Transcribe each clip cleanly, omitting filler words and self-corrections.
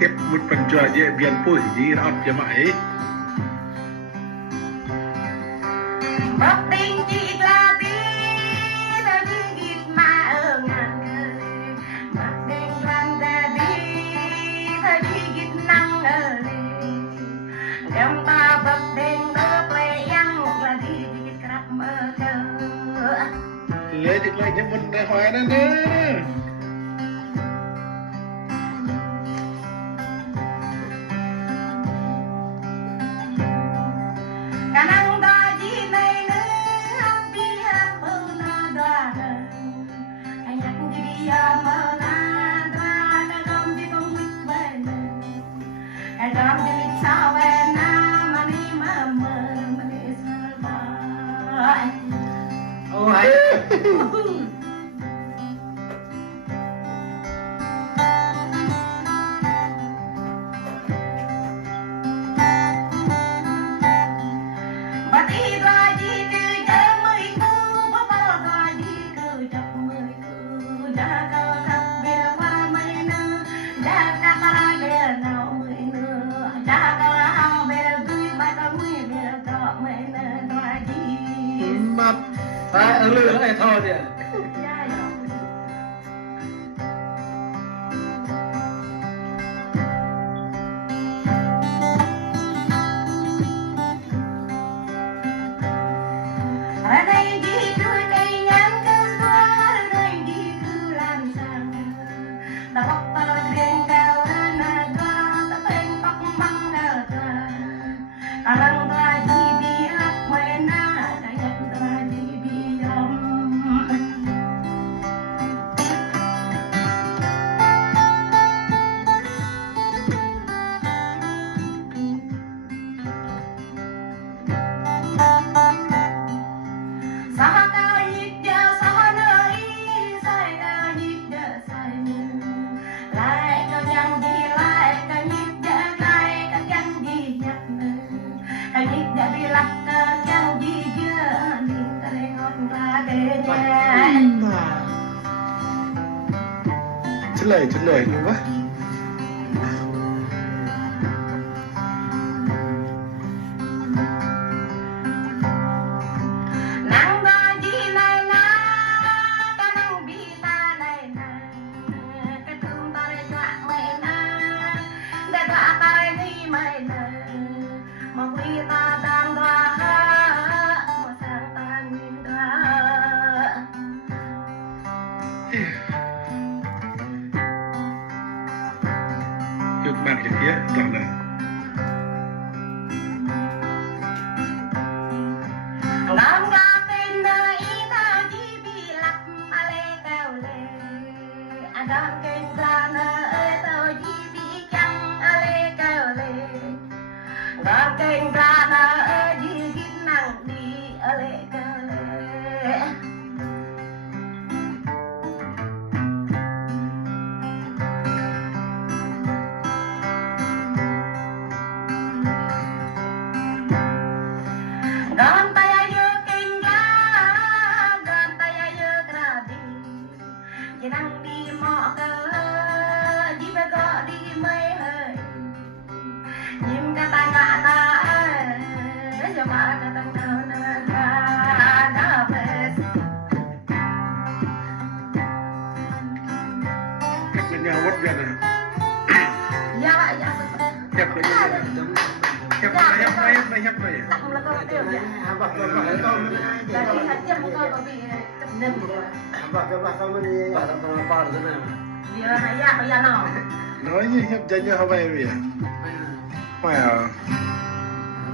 Hiệp một phần trò dễ biên phôi gì ra cho mãi bất tình chỉ là tí ta đi ghiết mà ở ngàn người bất tình làm ra đi ta đi ghiết năng ở lì trong ta bất tình đỡ play yang là đi ghiết krap mơ cơ lấy được lại những vấn đề hóa đó nữa ta ở lửa này thôi thì ở đây đi đôi cây nhắn cứ qua ở đây đi cứ làm sao ta bắt ta lên cao hơn là ta tên bắt băng là ta lăng ta đi đi ấp quên na ta nhặt ta đi đi chất lời luôn quá mày Gageng rana gigit nang di ale-ale. Gantay ayo kengga, gantay ayo krabi. Jenang di mo ke, di bago di mai hai. Nyim kata ngata, jama kata ngana dapet. Kep lên nhau mất việc rồi. Ya, Kep lên nhau. Kep này. Lặng là con tiêu ya. Dari hati muka kau bi kenem dia. Pak sama par tu na. Dia ya no. Nói như hiệp chân như không ai vậy. Phải à?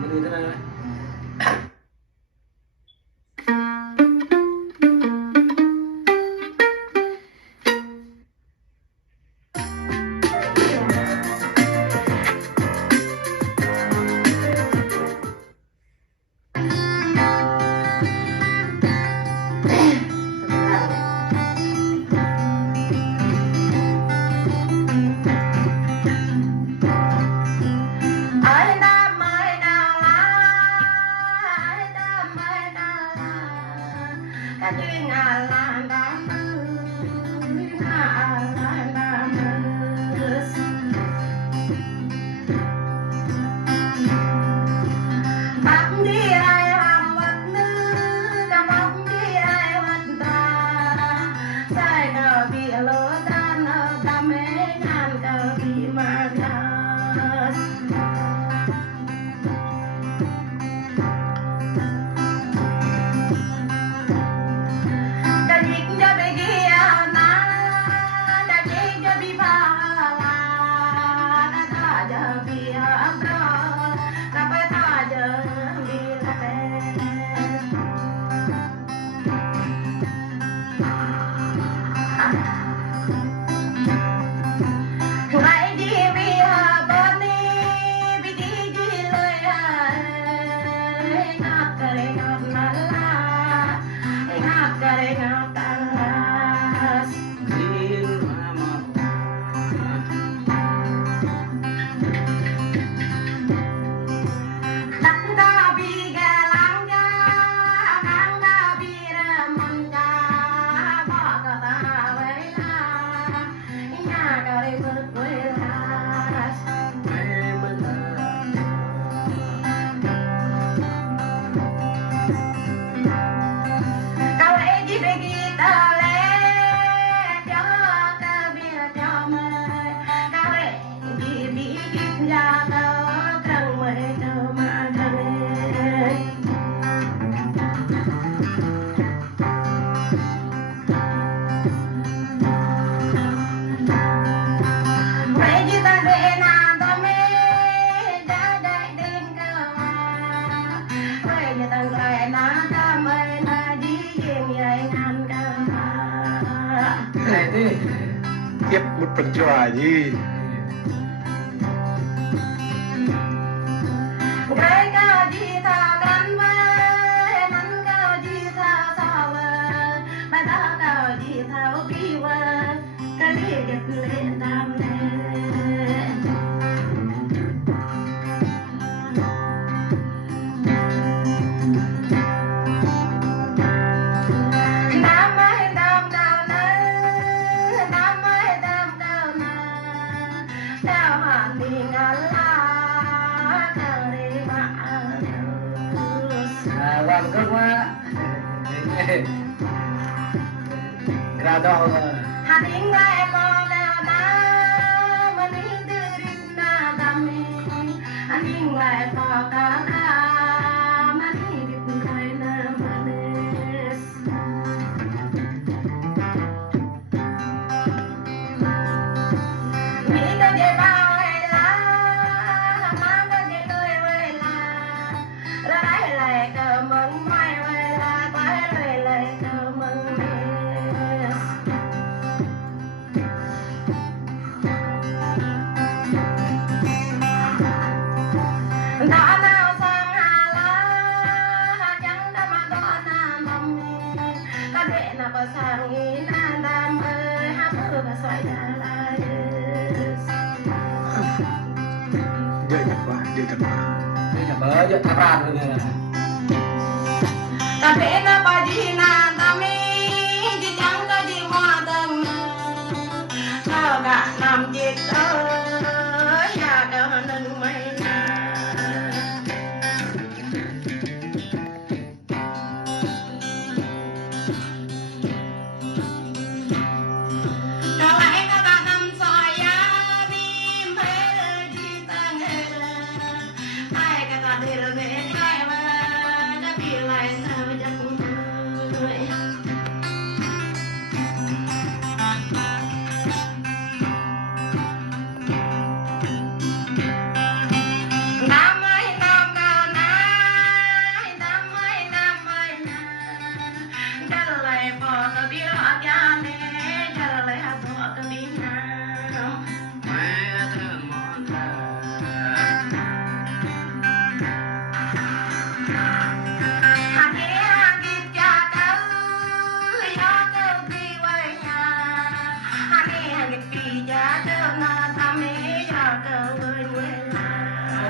Mani tu na. Ai đã mới nào lá, ai đã mới nào lá. Cái chuyện ngà là đã mơ, ngà là đã mơ. Bác đi ai làm vật nữ, cả bác đi ai vật ta. Sai nở bị lỡ ta nở ta mê ngàn cờ bị mà ngà. Tiếp một phần trò gì. Cái cao gì thà gắn với nắng cao gì thà sao vơi bài ta cao gì thà bi vơi cái gì đẹp lên đam lên đam ơi đam cao nơ đam ơi đam cao nơ cao hẳn đi ngàn la Làm cơ quá. Grado. hạt tiếng lại mò nào na mà đi từ đít na đam mê hạt tiếng lại mò cả na mà đi đít lại na mà nê mỹ có dây bao hay lá má có dây đôi hay lá lại lại cờ mừng mai hay là quay lại cờ mừng nè đã nào sang hà la chẳng đã mà đó na mong ta để na ba sang na đam ơi hát ơi ba xoay ra lại Dễ thật quá, dễ thật quá. Đây là bớ giờ tháp ra rồi này. ta để na ba đi na ta mi chỉ chẳng có gì hoa tâm ta đã nằm chết ơi nhà cơ nên mây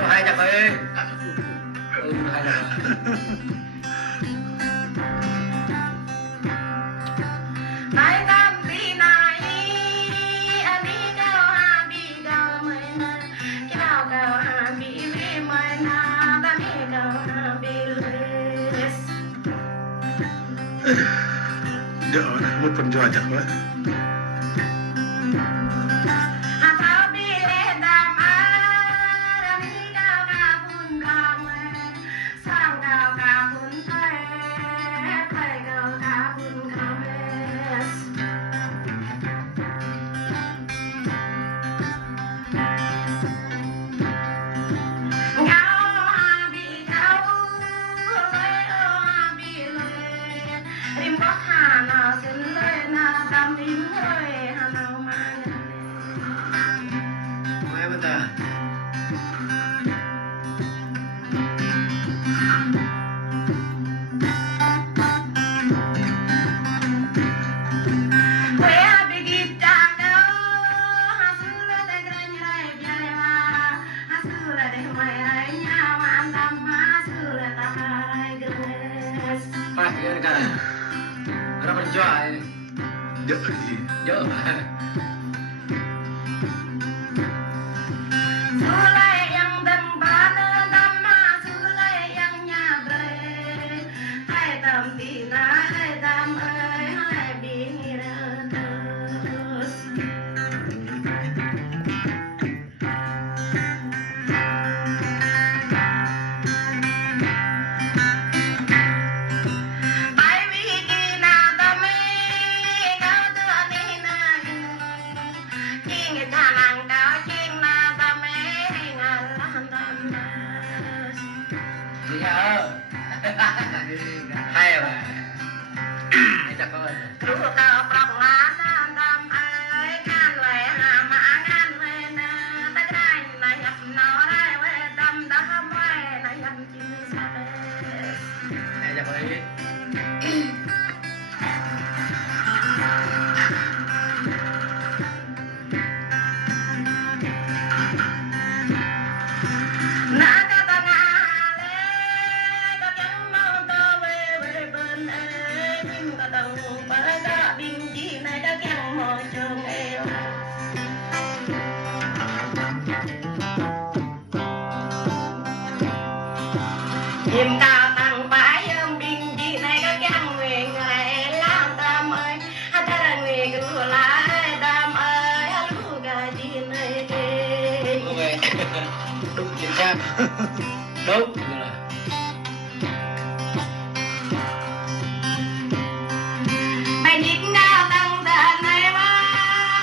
Hai chặt ơi. Hai chặt. Này tâm đi này anh đi đâu ha đi đâu mày na cái nào đâu ha bị lê mày na ta đi đâu ha bị lê Dễ một phần trò chắc quá. Kenapa dijual? Dễ gì. Dễ. Hay mà. Hay chắc coi. Đúng rồi tao bọc lá nam đam ơi ngàn lệ hà mã ngàn lệ na ta cái này nhập nó đây với đâm đã không quay này nhập chim sa bê. Hay chắc coi. Chim cao tăng bãi âm binh gì này các em người ngày làm tâm ơi hát ra người cứ lại tâm ơi hát lu gà gì này kê Đúng chính xác. Đúng. bài nhịp cao tăng đàn này quá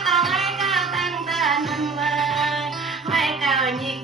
tao lấy cao tăng đàn mình về quay cao nhịp